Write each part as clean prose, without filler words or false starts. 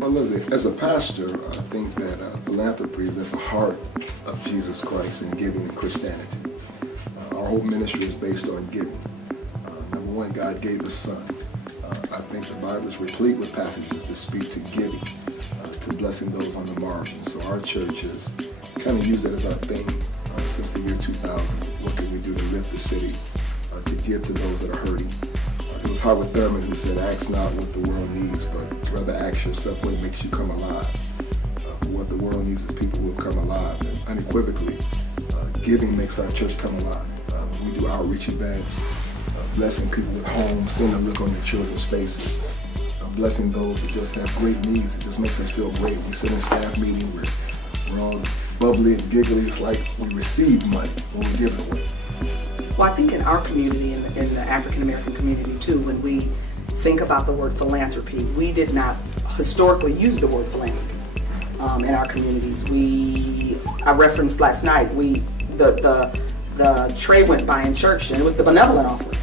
Well, Lizzie, as a pastor, I think that philanthropy is at the heart of Jesus Christ and giving in Christianity. Our whole ministry is based on giving. Number one, God gave His Son. I think the Bible is replete with passages that speak to giving, to blessing those on the margins. So our church has kind of used that as our theme since the year 2000. What can we do to lift the city, to give to those that are hurting? It was Howard Thurman who said, "Ask not what the world needs, but rather ask yourself what makes you come alive." What the world needs is people who have come alive. And unequivocally, giving makes our church come alive. We do outreach events, blessing people with homes, seeing them look on their children's faces, blessing those that just have great needs. It just makes us feel great. We sit in staff meeting, we're all bubbly and giggly. It's like we receive money when we give it away. Well, I think in our community, in the African American community too, when we think about the word philanthropy, we did not historically use the word philanthropy in our communities. I referenced last night, the tray went by in church and it was the benevolent offering,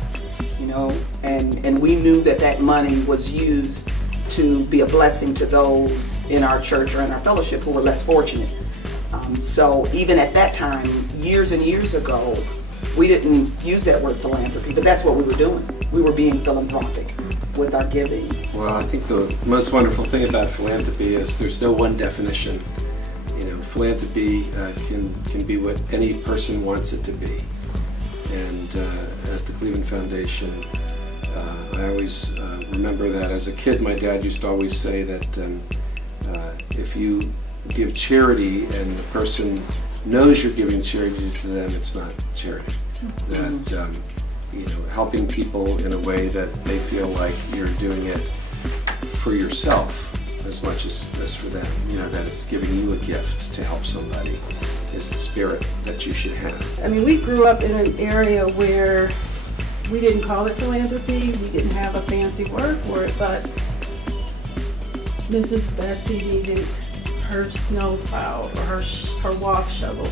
and we knew that money was used to be a blessing to those in our church or in our fellowship who were less fortunate. So even at that time, years and years ago, we didn't use that word philanthropy, but that's what we were doing. We were being philanthropic with our giving. Well, I think the most wonderful thing about philanthropy is there's no one definition. Philanthropy can be what any person wants it to be. And at the Cleveland Foundation, I always remember that as a kid, my dad used to always say that if you give charity and the person knows you're giving charity to them, it's not charity. That helping people in a way that they feel like you're doing it for yourself as much as for them. That it's giving you a gift to help somebody is the spirit that you should have. I mean, we grew up in an area where we didn't call it philanthropy. We didn't have a fancy word for it, but Mrs. Bessie needed her snow plow or her walk shovel,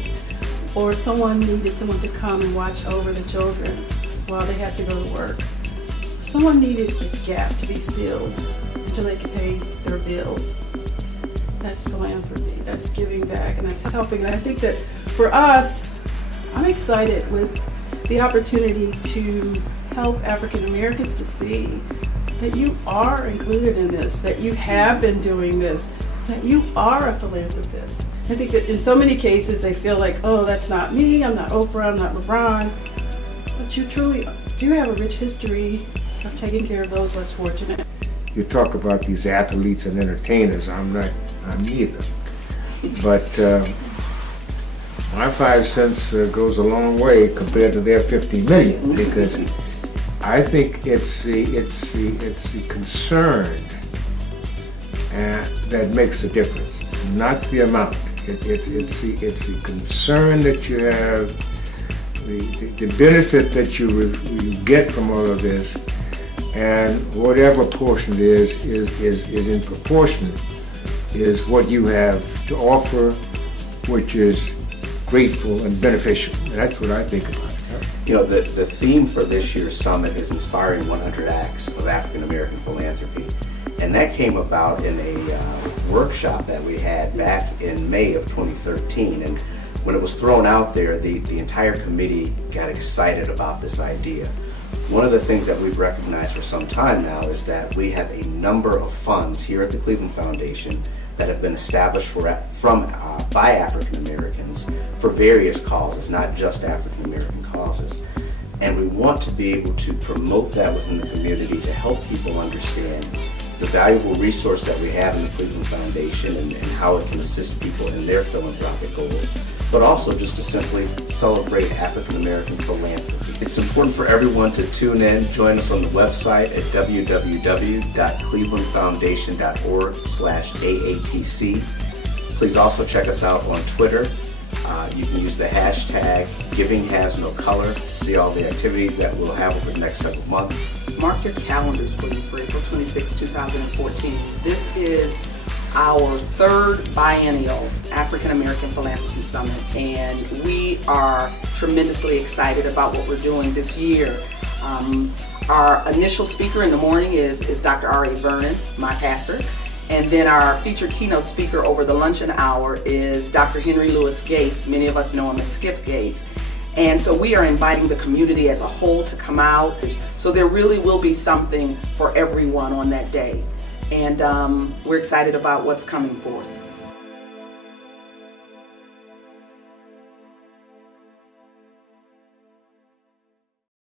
or someone needed someone to come and watch over the children while they had to go to work. Someone needed the gap to be filled until they could pay their bills. That's philanthropy. That's giving back, and that's helping. And I think that for us, I'm excited with the opportunity to help African Americans to see that you are included in this, that you have been doing this, that you are a philanthropist. I think that in so many cases they feel like, oh, that's not me, I'm not Oprah, I'm not LeBron. But you truly do have a rich history of taking care of those less fortunate. You talk about these athletes and entertainers, I'm neither. But my 5 cents goes a long way compared to their 50 million, because I think it's the concern that makes the difference, not the amount. It's the concern that you have, the benefit that you get from all of this, and whatever portion it is in proportion is what you have to offer, which is grateful and beneficial. And that's what I think about it. The theme for this year's summit is Inspiring 100 Acts of African American Philanthropy. And that came about in a workshop that we had back in May of 2013. And when it was thrown out there, the entire committee got excited about this idea. One of the things that we've recognized for some time now is that we have a number of funds here at the Cleveland Foundation that have been established by African Americans for various causes, not just African American causes. And we want to be able to promote that within the community to help people understand the valuable resource that we have in the Cleveland Foundation and how it can assist people in their philanthropic goals, but also just to simply celebrate African American philanthropy. It's important for everyone to tune in, join us on the website at www.clevelandfoundation.org/AAPC. Please also check us out on Twitter. You can use the hashtag #GivingHasNoColor to see all the activities that we'll have over the next several months. Mark your calendars, please, for April 26, 2014. This is our third biennial African American Philanthropy Summit, and we are tremendously excited about what we're doing this year. Our initial speaker in the morning is Dr. R.A. Vernon, my pastor, And then our featured keynote speaker over the luncheon hour is Dr. Henry Louis Gates. Many of us know him as Skip Gates. And so we are inviting the community as a whole to come out. So there really will be something for everyone on that day. And we're excited about what's coming forth.